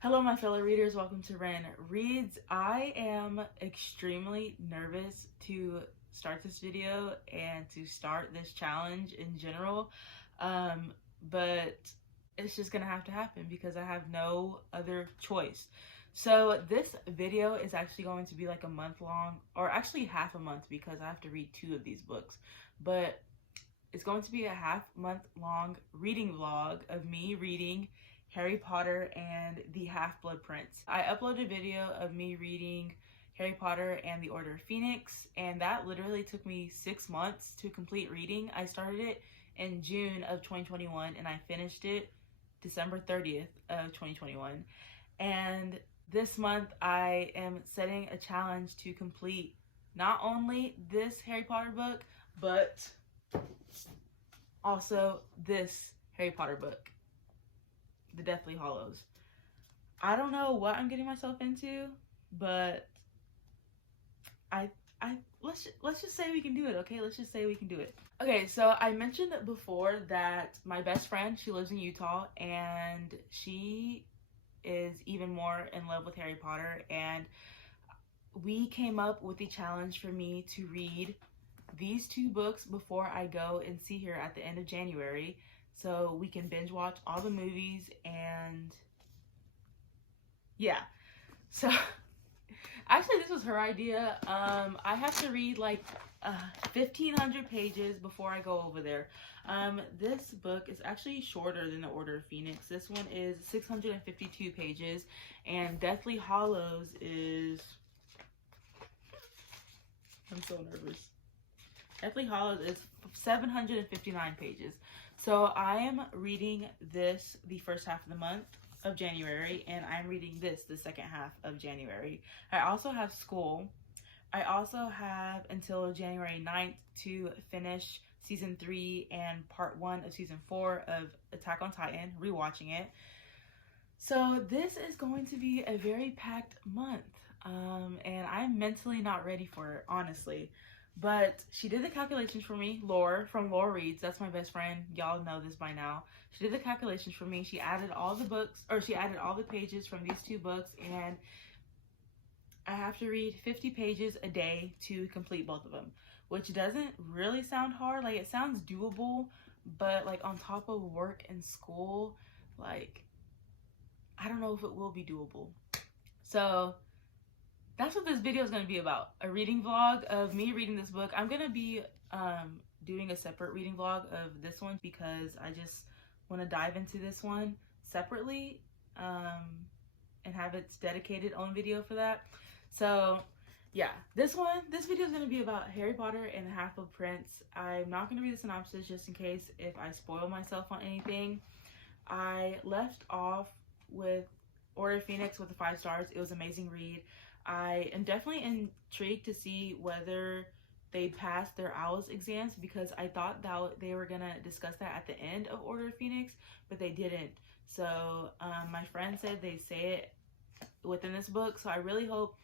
Hello, my fellow readers. Welcome to Ren Reads. I am extremely nervous to start this video and to start this challenge in general, but it's just gonna have to happen because I have no other choice. So this video is actually going to be like a month long, or actually half a month because I have to read 2 of these books, but it's going to be a half-month long reading vlog of me reading Harry Potter and the Half-Blood Prince. I uploaded a video of me reading Harry Potter and the Order of Phoenix, and that literally took me 6 months to complete reading. I started it in June of 2021 and I finished it December 30th of 2021. And this month I am setting a challenge to complete not only this Harry Potter book, but also this Harry Potter book, The Deathly Hallows. I don't know what I'm getting myself into, but let's just say we can do it, okay? Let's just say we can do it. Okay, so I mentioned before that my best friend, she lives in Utah, and she is even more in love with Harry Potter, and we came up with the challenge for me to read these 2 books before I go and see her at the end of January, so we can binge watch all the movies. And yeah, so actually this was her idea. I have to read like 1,500 pages before I go over there. This book is actually shorter than the Order of Phoenix. This one is 652 pages, and Deathly Hallows is, I'm so nervous. Deathly Hallows is 759 pages. So I am reading this the first half of the month of January, and I'm reading this the second half of January. I also have school. I also have until January 9th to finish season 3 and part 1 of season 4 of Attack on Titan, rewatching it. So this is going to be a very packed month, and I'm mentally not ready for it, honestly. But she did the calculations for me, Laura from Laura Reads. That's my best friend. Y'all know this by now. She did the calculations for me. She added all the books, or she added all the pages from these 2 books, and I have to read 50 pages a day to complete both of them, which doesn't really sound hard. Like, it sounds doable, but like on top of work and school, like, I don't know if it will be doable. So that's what this video is going to be about, a reading vlog of me reading this book. I'm going to be doing a separate reading vlog of this one because I just want to dive into this one separately and have its dedicated own video for that. So yeah, this video is going to be about Harry Potter and the Half-Blood Prince. I'm not going to read the synopsis just in case if I spoil myself on anything. I left off with Order of Phoenix with the 5 stars. It was an amazing read. I am definitely intrigued to see whether they passed their OWLS exams, because I thought that they were going to discuss that at the end of Order of Phoenix, but they didn't. So my friend said they say it within this book, so I really hope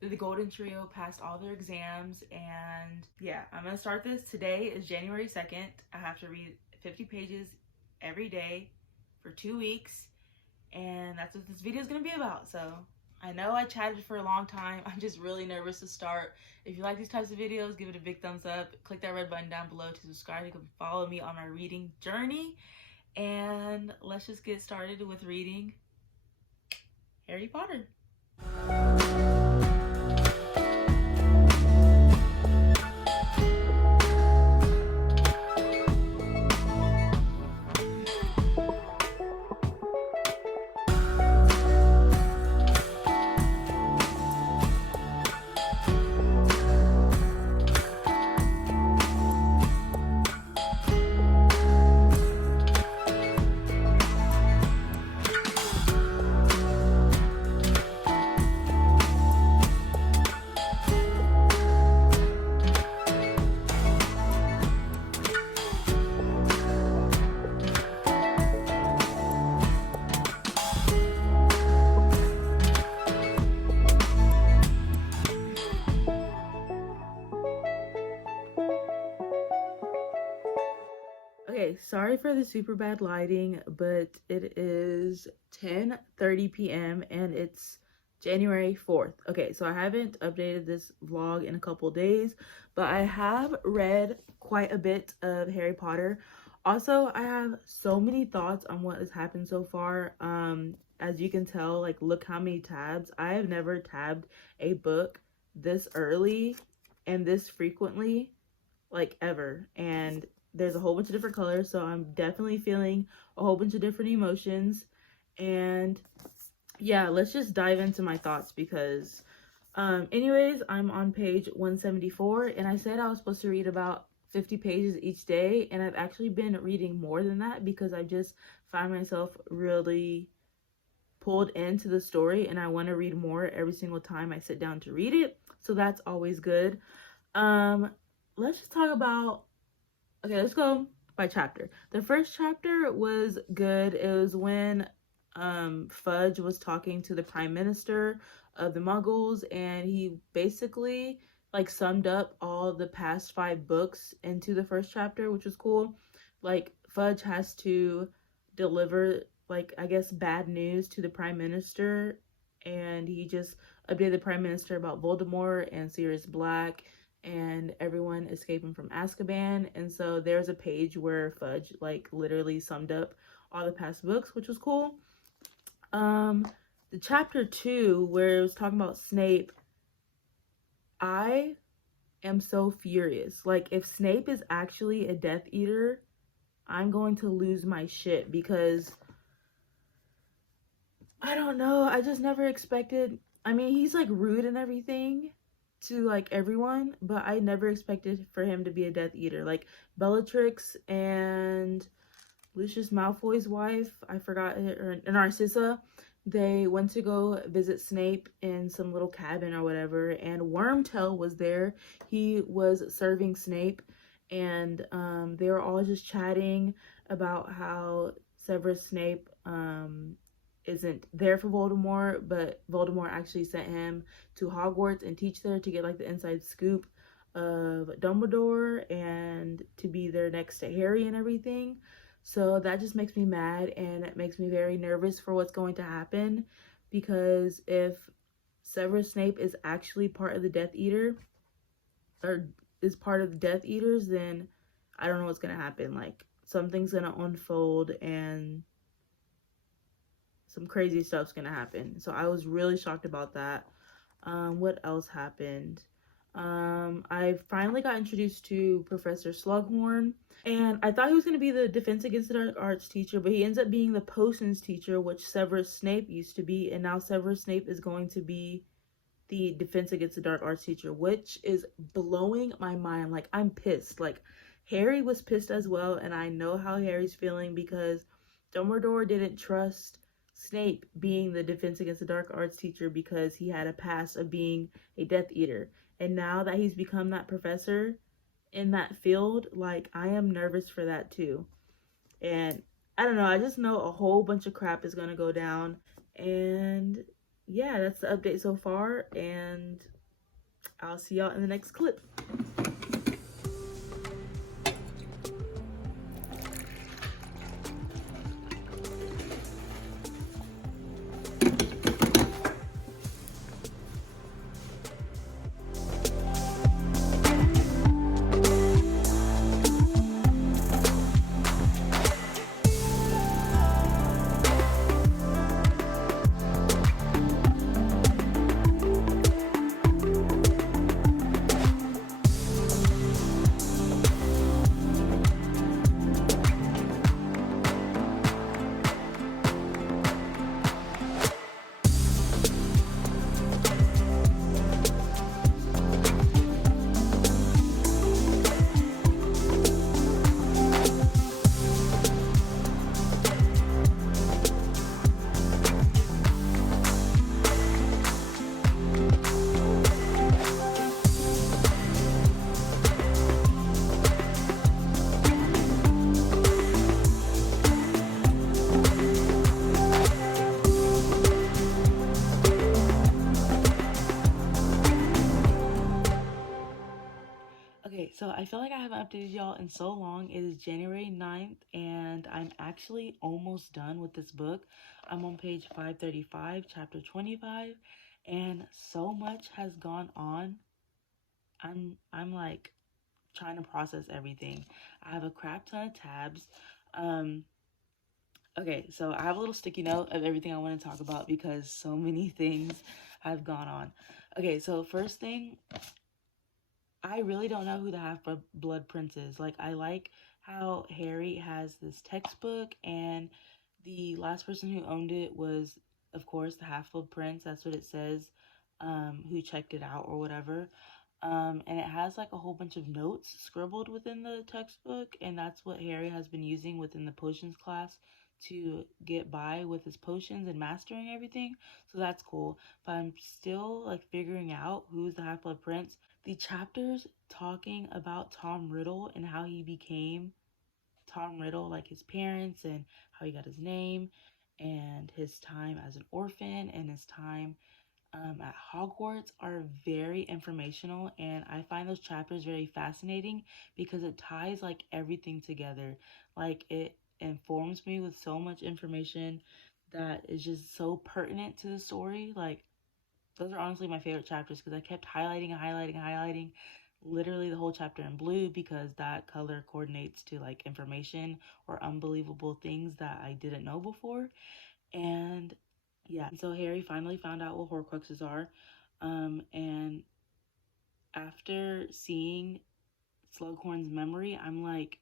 that the Golden Trio passed all their exams. And yeah, I'm going to start this. Today is January 2nd. I have to read 50 pages every day for 2 weeks, and that's what this video is going to be about. So I know I chatted for a long time. I'm just really nervous to start. If you like these types of videos, give it a big thumbs up. Click that red button down below to subscribe. You can follow me on my reading journey. And let's just get started with reading Harry Potter. Sorry for the super bad lighting, but it is 10:30 p.m. and it's January 4th. Okay, so I haven't updated this vlog in a couple days, but I have read quite a bit of Harry Potter. Also, I have so many thoughts on what has happened so far. As you can tell, like, look how many tabs. I have never tabbed a book this early and this frequently, like, ever. And there's a whole bunch of different colors, so I'm definitely feeling a whole bunch of different emotions. And yeah, let's just dive into my thoughts because anyways, I'm on page 174, and I said I was supposed to read about 50 pages each day, and I've actually been reading more than that because I just find myself really pulled into the story, and I want to read more every single time I sit down to read it, so that's always good. Let's just talk about, okay, let's go by chapter. The first chapter was good. It was when Fudge was talking to the Prime Minister of the Muggles, and he basically like summed up all the past 5 books into the first chapter, which was cool. Like, Fudge has to deliver, like, I guess, bad news to the Prime Minister, and he just updated the Prime Minister about Voldemort and Sirius Black and everyone escaping from Azkaban. And so there's a page where Fudge like literally summed up all the past books, which was cool. The chapter 2 where it was talking about Snape, I am so furious. Like, if Snape is actually a Death Eater, I'm going to lose my shit because I don't know, I just never expected, I mean, he's like rude and everything to like everyone, but I never expected for him to be a Death Eater. Like, Bellatrix and Lucius Malfoy's wife, I forgot her, Narcissa, they went to go visit Snape in some little cabin or whatever, and Wormtail was there. He was serving Snape, and they were all just chatting about how Severus Snape isn't there for Voldemort, but Voldemort actually sent him to Hogwarts and teach there to get like the inside scoop of Dumbledore and to be there next to Harry and everything. So that just makes me mad, and it makes me very nervous for what's going to happen, because if Severus Snape is actually part of the Death Eater, or is part of the Death Eaters, then I don't know what's going to happen. Like, something's going to unfold and some crazy stuff's going to happen. So I was really shocked about that. What else happened? I finally got introduced to Professor Slughorn, and I thought he was going to be the Defense Against the Dark Arts teacher, but he ends up being the Potions teacher, which Severus Snape used to be, and now Severus Snape is going to be the Defense Against the Dark Arts teacher, which is blowing my mind. Like, I'm pissed. Like, Harry was pissed as well, and I know how Harry's feeling because Dumbledore didn't trust Snape being the Defense Against the Dark Arts teacher because he had a past of being a Death Eater. And now that he's become that professor in that field, like, I am nervous for that too. And I don't know, I just know a whole bunch of crap is gonna go down. And yeah, that's the update so far, and I'll see y'all in the next clip. I feel like I haven't updated y'all in so long. It is January 9th, and I'm actually almost done with this book. I'm on page 535, chapter 25, and so much has gone on. I'm like trying to process everything. I have a crap ton of tabs. Okay, so I have a little sticky note of everything I want to talk about because so many things have gone on. Okay, so first thing, I really don't know who the Half-Blood Prince is. Like, I like how Harry has this textbook, and the last person who owned it was, of course, the Half-Blood Prince. That's what it says, who checked it out or whatever. And it has like a whole bunch of notes scribbled within the textbook, and that's what Harry has been using within the potions class to get by with his potions and mastering everything. So that's cool. But I'm still like figuring out who's the Half-Blood Prince. The chapters talking about Tom Riddle and how he became Tom Riddle, like his parents and how he got his name, and his time as an orphan and his time at Hogwarts, are very informational, and I find those chapters very fascinating because it ties like everything together. Like, it informs me with so much information that is just so pertinent to the story. Like, those are honestly my favorite chapters because I kept highlighting literally the whole chapter in blue because that color coordinates to like information or unbelievable things that I didn't know before. And yeah, so Harry finally found out what Horcruxes are. And after seeing Slughorn's memory, I'm like,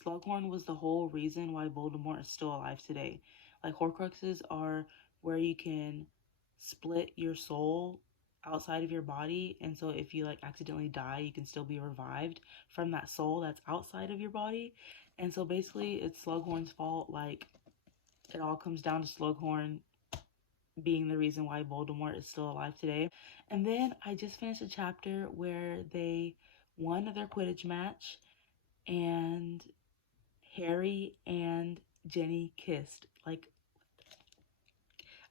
Slughorn was the whole reason why Voldemort is still alive today. Like, Horcruxes are where you can split your soul outside of your body, and so if you like accidentally die, you can still be revived from that soul that's outside of your body. And so basically, it's Slughorn's fault. Like, it all comes down to Slughorn being the reason why Voldemort is still alive today. And then I just finished a chapter where they won their Quidditch match, and Harry and Jenny kissed. Like,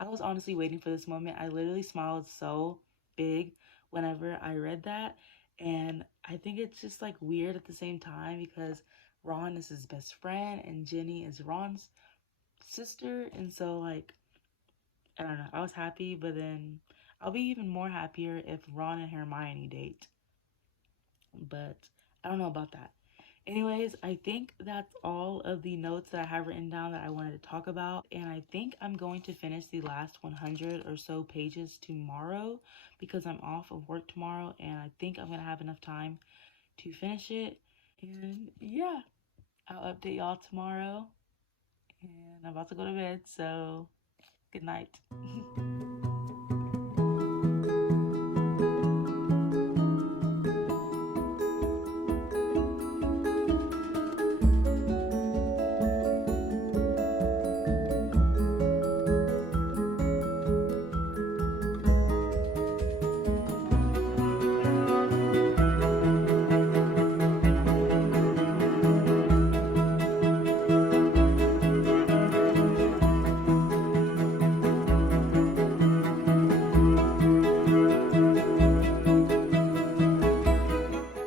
I was honestly waiting for this moment. I literally smiled so big whenever I read that. And I think it's just like weird at the same time because Ron is his best friend and Jenny is Ron's sister. And so, like, I don't know. I was happy, but then I'll be even more happier if Ron and Hermione date. But I don't know about that. Anyways, I think that's all of the notes that I have written down that I wanted to talk about. And I think I'm going to finish the last 100 or so pages tomorrow because I'm off of work tomorrow. And I think I'm going to have enough time to finish it. And yeah, I'll update y'all tomorrow. And I'm about to go to bed, so good night.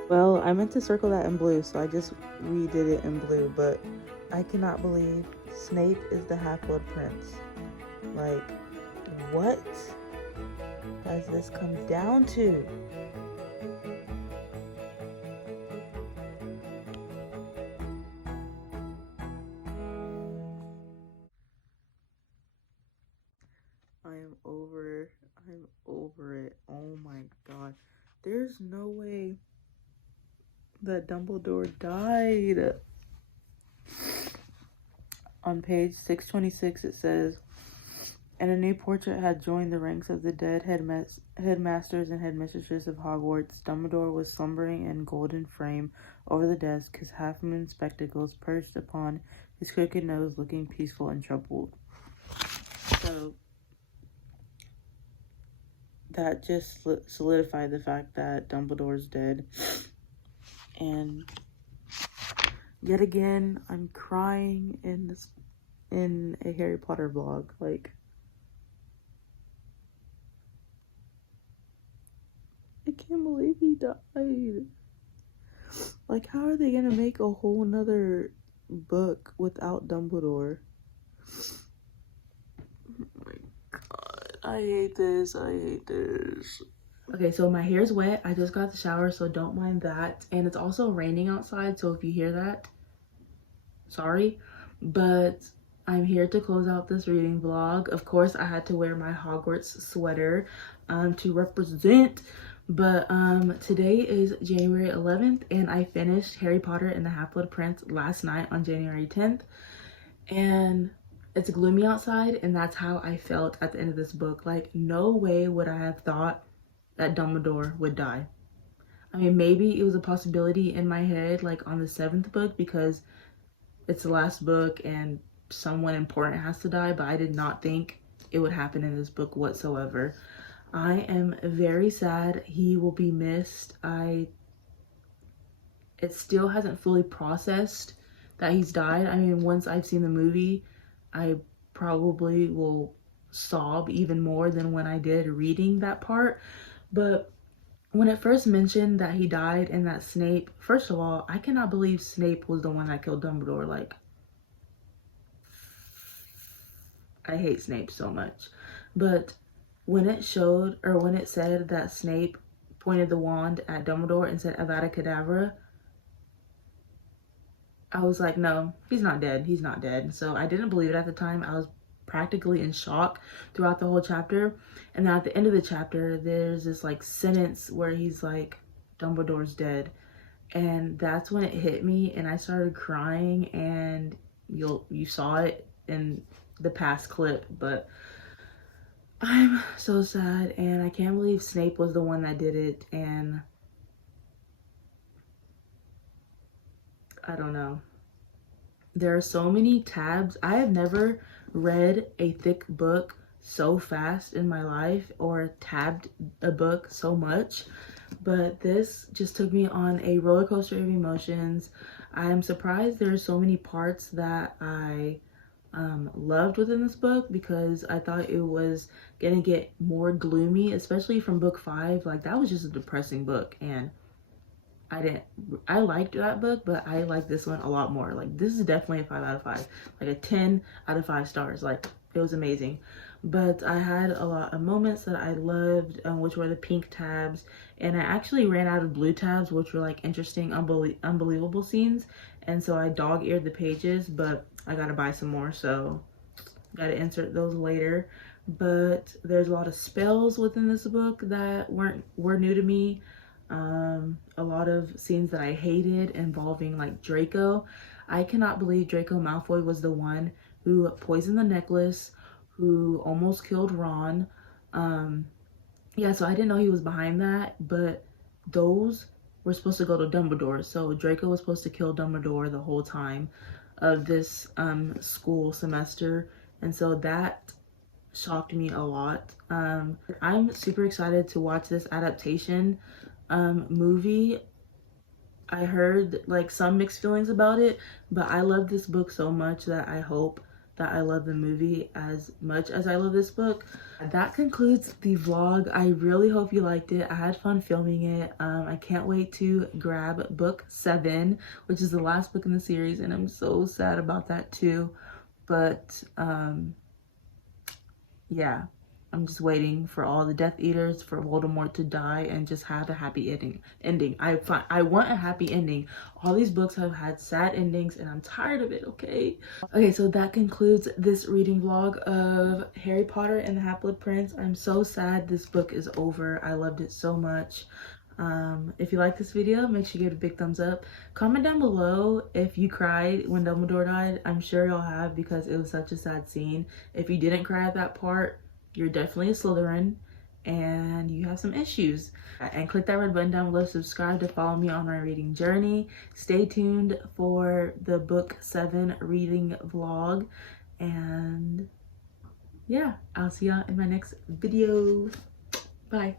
Well, I meant to circle that in blue, so I just redid it in blue, but I cannot believe Snape is the Half-Blood Prince. Like, what has this come down to? I'm over it. Oh my god. There's no way that Dumbledore died. On page 626 it says, and a new portrait had joined the ranks of the dead headmasters and headmistresses of Hogwarts. Dumbledore was slumbering in golden frame over the desk, his half-moon spectacles perched upon his crooked nose, looking peaceful and troubled. So that just solidified the fact that Dumbledore's dead. And yet again, I'm crying in a Harry Potter vlog. Like, I can't believe he died. Like, how are they gonna make a whole nother book without Dumbledore? Oh my god, I hate this. I hate this. Okay, so my hair's wet. I just got the shower, so don't mind that. And it's also raining outside, so if you hear that, sorry. But I'm here to close out this reading vlog. Of course, I had to wear my Hogwarts sweater to represent. But today is January 11th, and I finished Harry Potter and the Half-Blood Prince last night on January 10th. And it's gloomy outside, and that's how I felt at the end of this book. Like, no way would I have thought that Dumbledore would die. I mean, maybe it was a possibility in my head, like on the 7th book, because it's the last book and someone important has to die, but I did not think it would happen in this book whatsoever. I am very sad. He will be missed. It still hasn't fully processed that he's died. I mean, once I've seen the movie, I probably will sob even more than when I did reading that part. But when it first mentioned that he died and that Snape, first of all, I cannot believe Snape was the one that killed Dumbledore. Like, I hate Snape so much. But when it showed, or when it said that Snape pointed the wand at Dumbledore and said Avada Kedavra, I was like, no, he's not dead. He's not dead. So I didn't believe it at the time. I was practically in shock throughout the whole chapter. And then at the end of the chapter, there's this like sentence where he's like, Dumbledore's dead. And that's when it hit me and I started crying, and you saw it in the past clip. But I'm so sad, and I can't believe Snape was the one that did it. And I don't know. There are so many tabs. I have never read a thick book so fast in my life, or tabbed a book so much. But this just took me on a roller coaster of emotions. I am surprised there are so many parts that I loved within this book, because I thought it was gonna get more gloomy, especially from book 5. Like, that was just a depressing book, and I liked that book, but I like this one a lot more. Like, this is definitely a 5 out of 5, like a 10 out of 5 stars. Like, it was amazing. But I had a lot of moments that I loved, which were the pink tabs, and I actually ran out of blue tabs, which were like interesting, unbelievable scenes, and so I dog-eared the pages, but I gotta buy some more, so gotta insert those later. But there's a lot of spells within this book that were new to me. A lot of scenes that I hated involving like Draco. I cannot believe Draco Malfoy was the one who poisoned the necklace, who almost killed Ron. Yeah, so I didn't know he was behind that, but those were supposed to go to Dumbledore. So Draco was supposed to kill Dumbledore the whole time of this school semester, and so that shocked me a lot. I'm super excited to watch this adaptation movie. I heard like some mixed feelings about it, but I love this book so much that I hope that I love the movie as much as I love this book. That concludes the vlog. I really hope you liked it. I had fun filming it. I can't wait to grab book 7, which is the last book in the series, and I'm so sad about that too. But yeah, I'm just waiting for all the Death Eaters, for Voldemort to die and just have a happy ending. I want a happy ending. All these books have had sad endings, and I'm tired of it, okay? Okay, so that concludes this reading vlog of Harry Potter and the Half-Blood Prince. I'm so sad this book is over. I loved it so much. If you like this video, make sure you give it a big thumbs up. Comment down below if you cried when Dumbledore died. I'm sure y'all have, because it was such a sad scene. If you didn't cry at that part, you're definitely a Slytherin and you have some issues. And click that red button down below, subscribe to follow me on my reading journey. Stay tuned for the book 7 reading vlog, and yeah, I'll see y'all in my next video. Bye.